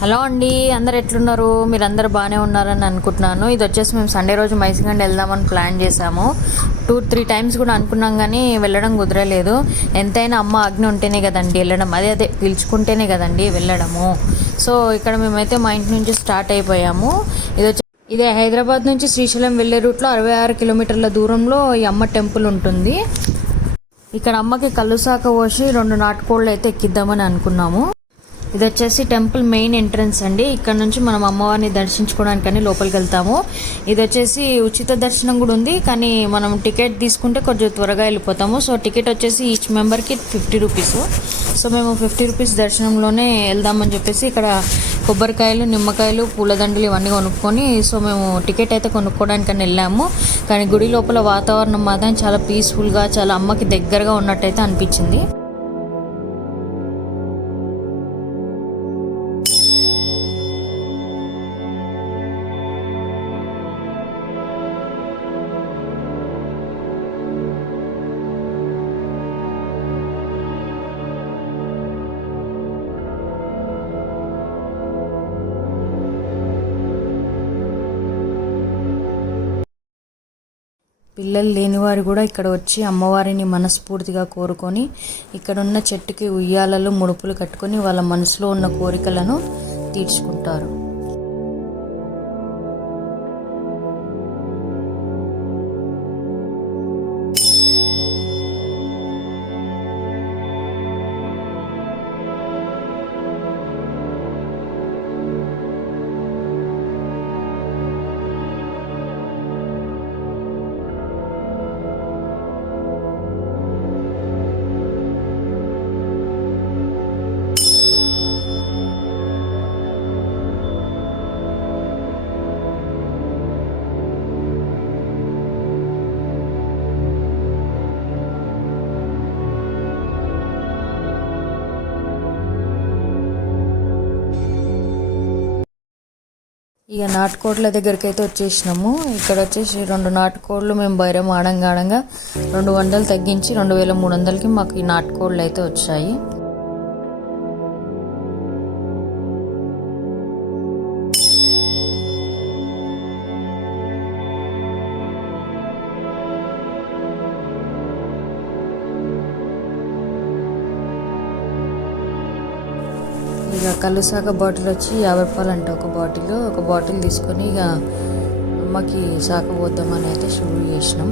Hello అండి అందరు ఎట్లున్నారు? మీరు అందరు బాగానే ఉన్నారని అనుకుంటున్నాను. ఇది వచ్చేసి మేము సండే రోజు మైసగండి వెళ్దామని ప్లాన్ చేసాము టూ త్రీ టైమ్స్ కూడా అనుకున్నాం కానీ వెళ్ళడం కుదరలేదు. ఎంతైనా అమ్మ అగ్ని ఉంటేనే కదండి వెళ్ళడం. అదే అదే పిలుచుకుంటేనే కదండి వెళ్ళడము. సో ఇక్కడ మేమైతే మా ఇంటి నుంచి స్టార్ట్ అయిపోయాము. ఇది వచ్చి ఇదే హైదరాబాద్ నుంచి శ్రీశైలం వెళ్ళే రూట్లో అరవై ఆరు కిలోమీటర్ల దూరంలో ఈ అమ్మ టెంపుల్ ఉంటుంది. ఇక్కడ అమ్మకి కళ్ళు పోసి రెండు నాటుకోళ్ళు అయితే ఎక్కిద్దామని అనుకున్నాము. ఇది వచ్చేసి టెంపుల్ మెయిన్ ఎంట్రన్స్ అండి. ఇక్కడ నుంచి మనం అమ్మవారిని దర్శించుకోవడానికని లోపలికి వెళ్తాము ఇది వచ్చేసి ఉచిత దర్శనం కూడా ఉంది. కానీ మనం టికెట్ తీసుకుంటే కొంచెం త్వరగా వెళ్ళిపోతాము. సో టికెట్ వచ్చేసి ఈచ్ మెంబర్కి ఫిఫ్టీ రూపీస్. సో మేము ఫిఫ్టీ రూపీస్ దర్శనంలోనే వెళ్దామని చెప్పేసి ఇక్కడ కొబ్బరికాయలు నిమ్మకాయలు పూలదండలు ఇవన్నీ కొనుక్కొని సో మేము టికెట్ అయితే కొనుక్కోవడానికని వెళ్ళాము. కానీ గుడి లోపల వాతావరణం మాత్రం చాలా పీస్ఫుల్గా చాలా అమ్మకి దగ్గరగా ఉన్నట్టయితే అనిపించింది. పిల్లలు లేనివారు కూడా ఇక్కడ వచ్చి అమ్మవారిని మనస్ఫూర్తిగా కోరుకొని ఇక్కడున్న చెట్టుకి ఉయ్యాలలు ముడుపులు కట్టుకొని వాళ్ళ మనసులో ఉన్న కోరికలను తీర్చుకుంటారు. ఇక నాటుకోడ్ల దగ్గరికి అయితే వచ్చేసినాము. ఇక్కడ వచ్చేసి రెండు నాటుకోళ్ళు మేము బైరం ఆడంగా ఆడంగా రెండు వందలు తగ్గించి రెండు వేల మూడు వందలకి మాకు ఈ నాటుకోళ్ళు అయితే వచ్చాయి. ఇక కళ్ళు సాగ బాటిల్ వచ్చి యాభై రూపాయలు అంట ఒక బాటిల్. ఒక బాటిల్ తీసుకొని ఇక అమ్మకి సాకపోద్దామని అయితే షురూ చేసినాం.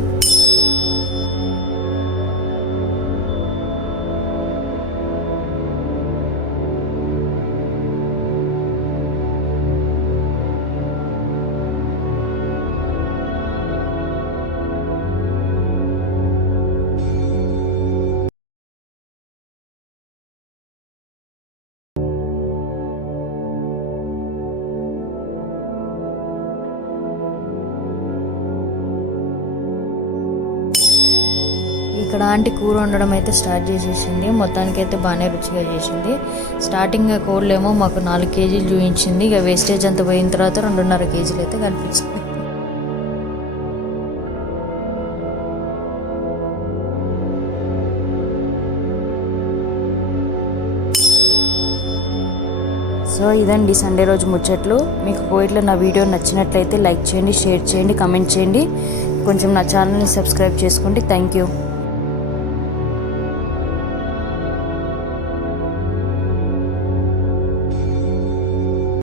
ఇక్కడ ఆంటీ కూర వండడం అయితే స్టార్ట్ చేసేసింది. మొత్తానికి అయితే బాగానే రుచిగా చేసింది. స్టార్టింగ్ కోళ్ళేమో మాకు నాలుగు కేజీలు చూపించింది ఇక వేస్టేజ్ అంతా పోయిన తర్వాత రెండున్నర కేజీలు అయితే కనిపించింది. సో ఇదండి సండే రోజు ముచ్చట్లు. మీకు కోయిట్లో నా వీడియో నచ్చినట్లయితే లైక్ చేయండి షేర్ చేయండి కమెంట్ చేయండి. కొంచెం నా ఛానల్ని సబ్స్క్రైబ్ చేసుకోండి. Thank you